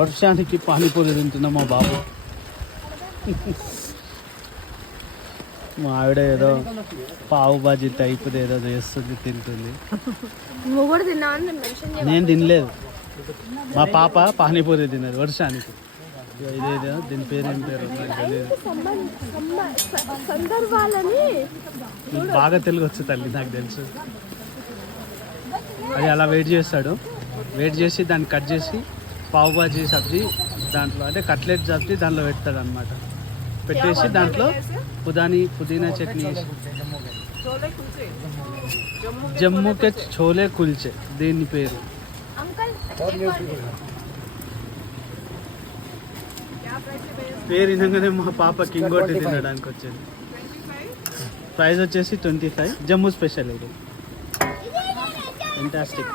వర్షానికి పానీపూరి తింటున్నా మా బాబు. మా ఆవిడ ఏదో పావు బాజీ టైప్ ఏదో చేస్తుంది, తింటుంది. నేను తినలేదు. మా పాప పానీపూరి తిన్నది వర్షానికి. ఇదేదో దీని పేరు ఏం పేరు నాకు తెలియదు. బాగా తెలుగు వచ్చు తల్లి, నాకు తెలుసు. అది అలా వెయిట్ చేస్తాడు, వెయిట్ చేసి దాన్ని కట్ చేసి పావు బాజీ సబ్జీ దాంట్లో అంటే కట్లెట్ సబ్జీ దాంట్లో పెడతాడు అనమాట. పెట్టేసి దాంట్లో పుదీనా చట్నీ వేసి జమ్ముకే చోలే కుల్చే దీని పేరు. పేరు వినగానే మా పాపకి ఇంకోటి తినడానికి వచ్చింది. ప్రైస్ వచ్చేసి 25, జమ్మూ స్పెషల్ ఇది. ఫెంటాస్టిక్.